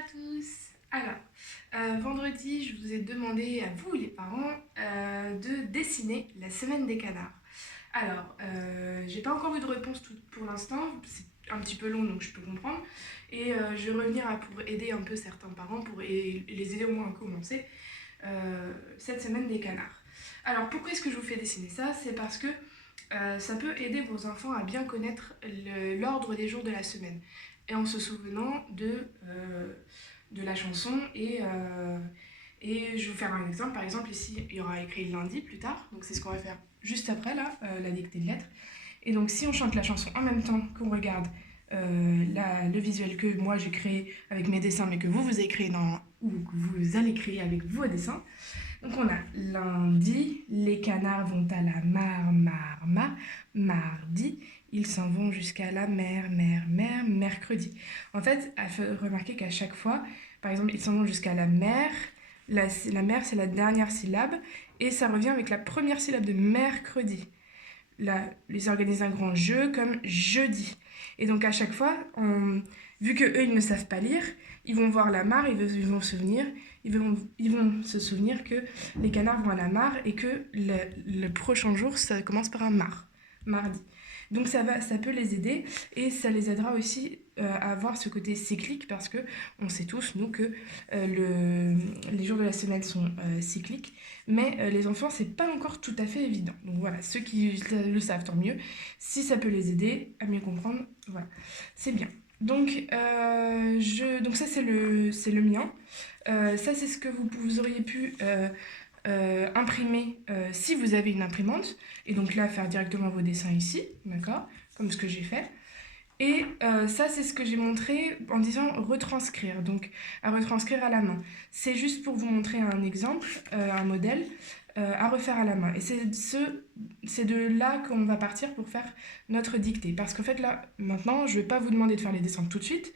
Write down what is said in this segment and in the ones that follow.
à tous. Vendredi, je vous ai demandé à vous, les parents, de dessiner la semaine des canards. J'ai pas encore eu de réponse pour l'instant, c'est un petit peu long donc je peux comprendre. Je vais revenir pour aider un peu certains parents, et les aider au moins à commencer cette semaine des canards. Alors pourquoi est-ce que je vous fais dessiner ça? C'est parce que ça peut aider vos enfants à bien connaître l'ordre des jours de la semaine. Et en se souvenant de la chanson. Et je vais vous faire un exemple. Par exemple, ici, il y aura écrit lundi plus tard. Donc c'est ce qu'on va faire juste après, là, la dictée de lettres. Et donc si on chante la chanson en même temps qu'on regarde le visuel que moi j'ai créé avec mes dessins, mais que vous avez créé ou que vous allez créer avec vos dessins. Donc on a lundi, les canards vont à la mare. Mardi, ils s'en vont jusqu'à la mer. Mercredi. En fait, remarquez qu'à chaque fois, par exemple, ils s'en vont jusqu'à la mer. La mer, c'est la dernière syllabe. Et ça revient avec la première syllabe de mercredi. Là, ils organisent un grand jeu comme jeudi. Et donc à chaque fois, vu qu'eux, ils ne savent pas lire, ils vont voir la mare, ils vont se souvenir que les canards vont à la mare et que le prochain jour, ça commence par un mardi. Donc ça peut les aider et ça les aidera aussi à avoir ce côté cyclique parce que on sait tous, nous, que les jours de la semaine sont cycliques, mais les enfants, c'est pas encore tout à fait évident. Donc voilà, ceux qui le savent, tant mieux. Si ça peut les aider à mieux comprendre, voilà, c'est bien. Donc ça, c'est le mien. Ça, c'est ce que vous auriez pu imprimer si vous avez une imprimante. Et donc là, faire directement vos dessins ici, d'accord? Comme ce que j'ai fait. Et ça, c'est ce que j'ai montré en disant retranscrire, donc à retranscrire à la main. C'est juste pour vous montrer un exemple, un modèle, à refaire à la main. Et c'est de là qu'on va partir pour faire notre dictée. Parce qu'en fait, là, maintenant, je ne vais pas vous demander de faire les dessins tout de suite,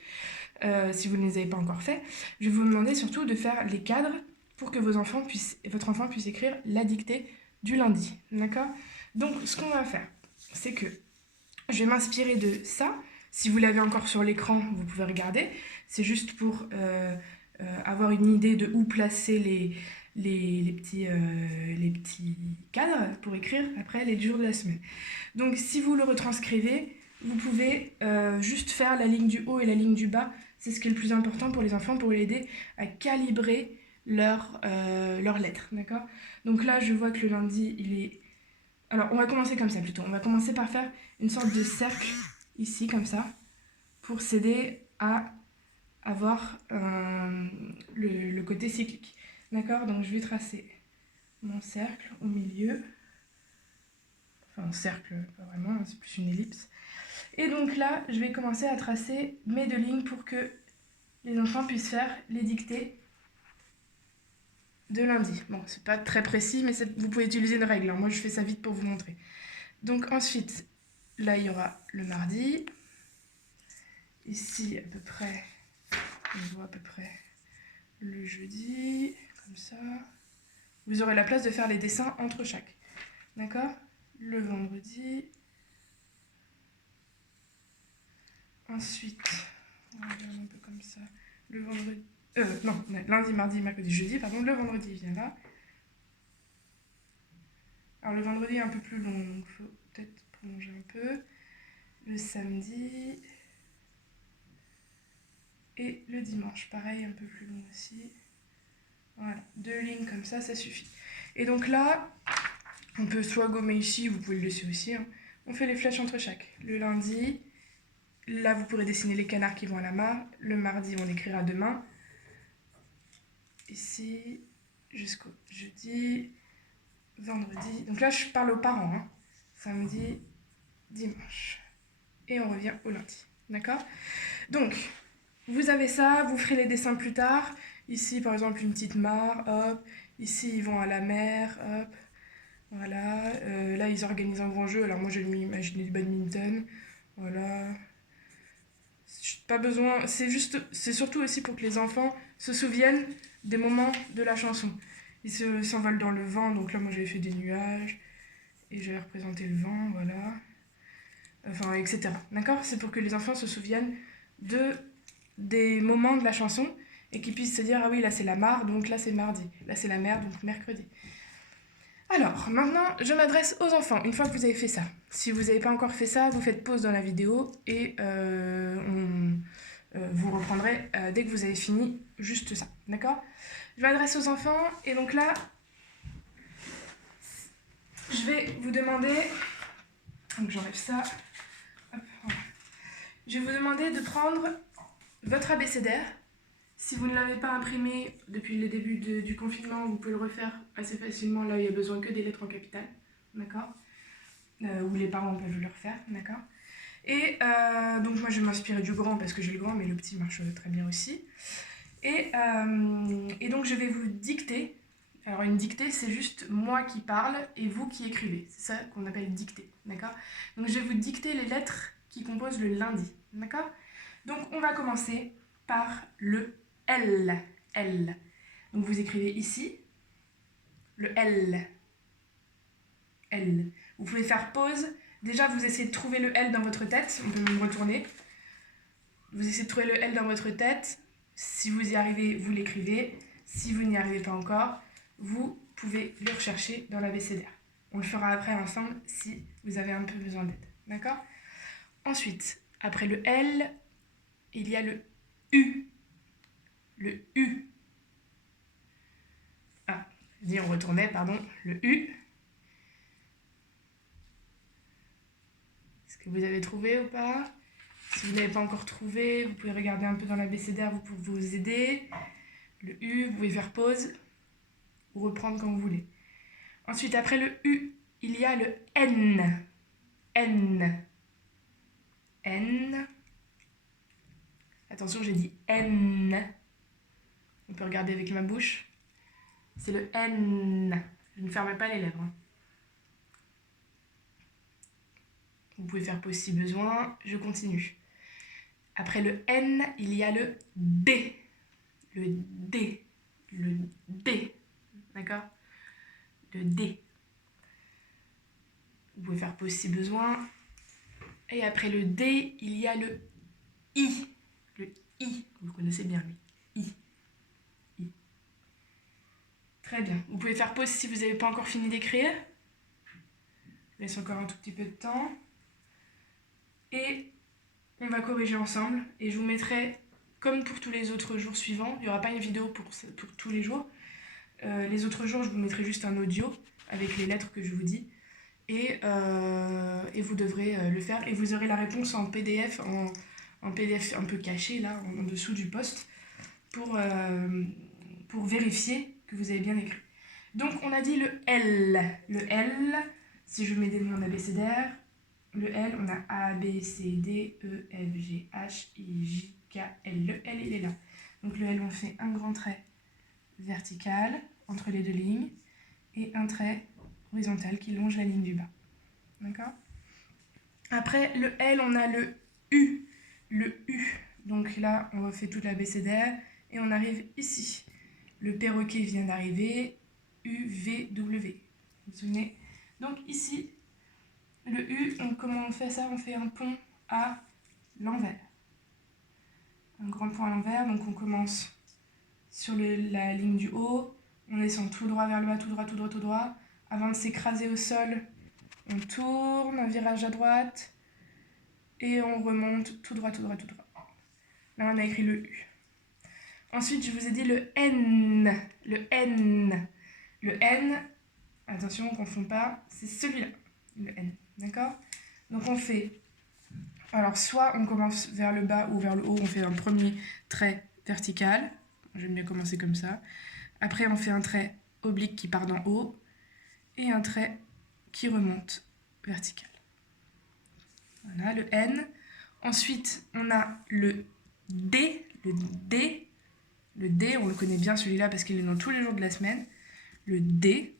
si vous ne les avez pas encore faits. Je vais vous demander surtout de faire les cadres pour que votre enfant puisse écrire la dictée du lundi. D'accord? Donc, ce qu'on va faire, c'est que je vais m'inspirer de ça. Si vous l'avez encore sur l'écran, vous pouvez regarder. C'est juste pour avoir une idée de où placer les petits cadres pour écrire après les jours de la semaine. Donc si vous le retranscrivez, vous pouvez juste faire la ligne du haut et la ligne du bas. C'est ce qui est le plus important pour les enfants, pour les aider à calibrer leurs lettres. D'accord? Donc là, je vois que le lundi, il est... Alors, on va commencer comme ça plutôt. On va commencer par faire une sorte de cercle ici, comme ça, pour s'aider à avoir le côté cyclique. D'accord? Donc, je vais tracer mon cercle au milieu. Enfin, un cercle, pas vraiment, c'est plus une ellipse. Et donc là, je vais commencer à tracer mes deux lignes pour que les enfants puissent faire les dictées de lundi. Bon, c'est pas très précis, mais vous pouvez utiliser une règle. Moi, je fais ça vite pour vous montrer. Donc ensuite, là, il y aura le mardi. Ici, à peu près, on voit à peu près le jeudi, comme ça. Vous aurez la place de faire les dessins entre chaque. D'accord? Le vendredi. Ensuite, on va regarder un peu comme ça. Le vendredi. Non, lundi, mardi, mercredi, jeudi, pardon. Le vendredi vient là. Alors le vendredi est un peu plus long, donc il faut peut-être prolonger un peu. Le samedi. Et le dimanche, pareil, un peu plus long aussi. Voilà, deux lignes comme ça suffit. Et donc là, on peut soit gommer ici, vous pouvez le laisser aussi. Hein. On fait les flèches entre chaque. Le lundi, là vous pourrez dessiner les canards qui vont à la mare. Le mardi, on écrira demain. Ici, jusqu'au jeudi, vendredi. Donc là, je parle aux parents. Hein. Samedi, dimanche. Et on revient au lundi. D'accord? Donc, vous avez ça, vous ferez les dessins plus tard. Ici, par exemple, une petite mare, hop. Ici, ils vont à la mer, hop. Voilà. Là, ils organisent un grand jeu. Alors, moi, je vais m'imaginer du badminton. Voilà. Pas besoin. C'est surtout aussi pour que les enfants se souviennent des moments de la chanson. Ils s'envolent dans le vent. Donc là, moi, j'avais fait des nuages. Et j'avais représenté le vent, voilà. Enfin, etc. D'accord? C'est pour que les enfants se souviennent des moments de la chanson. et qu'ils puissent se dire ah oui là c'est la mare donc là c'est mardi, là c'est la mer donc mercredi. Alors maintenant je m'adresse aux enfants une fois que vous avez fait ça. Si vous n'avez pas encore fait ça, vous faites pause dans la vidéo et vous reprendrez dès que vous avez fini juste ça, d'accord? Je m'adresse aux enfants et donc là je vais vous demander, donc j'enlève ça, hop, voilà. Je vais vous demander de prendre votre abécédaire. Si vous ne l'avez pas imprimé depuis le début du confinement, vous pouvez le refaire assez facilement. Là, il n'y a besoin que des lettres en capitale, d'accord? Ou les parents peuvent le refaire, d'accord? Et donc moi, je vais m'inspirer du grand parce que j'ai le grand, mais le petit marche très bien aussi. Et donc, je vais vous dicter. Alors, une dictée, c'est juste moi qui parle et vous qui écrivez. C'est ça qu'on appelle dictée, d'accord? Donc, je vais vous dicter les lettres qui composent le lundi, d'accord? Donc, on va commencer par le L. L. Donc, vous écrivez ici le L. L. Vous pouvez faire pause. Déjà, vous essayez de trouver le L dans votre tête. On peut même retourner. Vous essayez de trouver le L dans votre tête. Si vous y arrivez, vous l'écrivez. Si vous n'y arrivez pas encore, vous pouvez le rechercher dans l'abécédaire. On le fera après ensemble si vous avez un peu besoin d'aide. D'accord? Ensuite, après le L, il y a le U. Le U. Ah, on retournait, pardon. Le U. Est-ce que vous avez trouvé ou pas? Si vous n'avez pas encore trouvé, vous pouvez regarder un peu dans l'abécédaire pour vous aider. Le U, vous pouvez faire pause ou reprendre quand vous voulez. Ensuite, après le U, il y a le N. N. N. Attention, j'ai dit N. On peut regarder avec ma bouche. C'est le N. Je ne ferme pas les lèvres. Vous pouvez faire pause si besoin. Je continue. Après le N, il y a le D. Le D. Le D. D'accord? Le D. Vous pouvez faire pause si besoin. Et après le D, il y a le I. Le I. Vous connaissez bien lui. I. I. Très bien. Vous pouvez faire pause si vous n'avez pas encore fini d'écrire. Je laisse encore un tout petit peu de temps. Et on va corriger ensemble. Et je vous mettrai, comme pour tous les autres jours suivants, il n'y aura pas une vidéo pour tous les jours. Les autres jours, je vous mettrai juste un audio avec les lettres que je vous dis. Et vous devrez le faire. Et vous aurez la réponse en PDF, en PDF un peu caché, là, en dessous du post, pour vérifier que vous avez bien écrit. Donc, on a dit le L. Le L, si je mets mon abécédaire, le L, on a A, B, C, D, E, F, G, H, I, J, K, L. Le L, il est là. Donc, le L, on fait un grand trait vertical entre les deux lignes et un trait horizontal qui longe la ligne du bas. D'accord? Après le L, on a le U. Le U. Donc là, on refait toute l'abécédaire et on arrive ici. Le perroquet vient d'arriver. U, V, W. Vous vous souvenez? Donc ici, le U, comment on fait ça? On fait un pont à l'envers. Un grand pont à l'envers. Donc on commence sur la ligne du haut. On descend tout droit vers le bas, tout droit, tout droit, tout droit. Avant de s'écraser au sol, on tourne, un virage à droite. Et on remonte tout droit, tout droit, tout droit. Là, on a écrit le U. Ensuite, je vous ai dit le N. Le N. Le N, attention, on ne confond pas, c'est celui-là. Le N, d'accord? Donc, on fait... Alors, soit on commence vers le bas ou vers le haut, on fait un premier trait vertical. J'aime bien commencer comme ça. Après, on fait un trait oblique qui part d'en haut et un trait qui remonte vertical. Voilà, le N. Ensuite, on a le D. Le D. Le D, on le connaît bien celui-là parce qu'il est dans tous les jours de la semaine. Le D.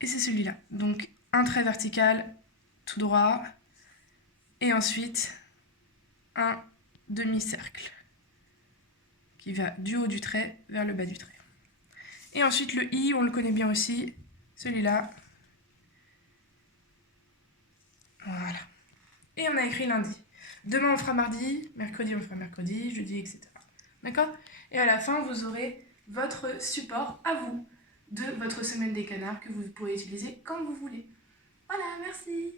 Et c'est celui-là. Donc, un trait vertical tout droit. Et ensuite, un demi-cercle qui va du haut du trait vers le bas du trait. Et ensuite, le I, on le connaît bien aussi. Celui-là. Voilà. Et on a écrit lundi. Demain, on fera mardi. Mercredi, on fera mercredi. Jeudi, etc. D'accord? Et à la fin, vous aurez votre support à vous de votre semaine des canards que vous pourrez utiliser quand vous voulez. Voilà, merci!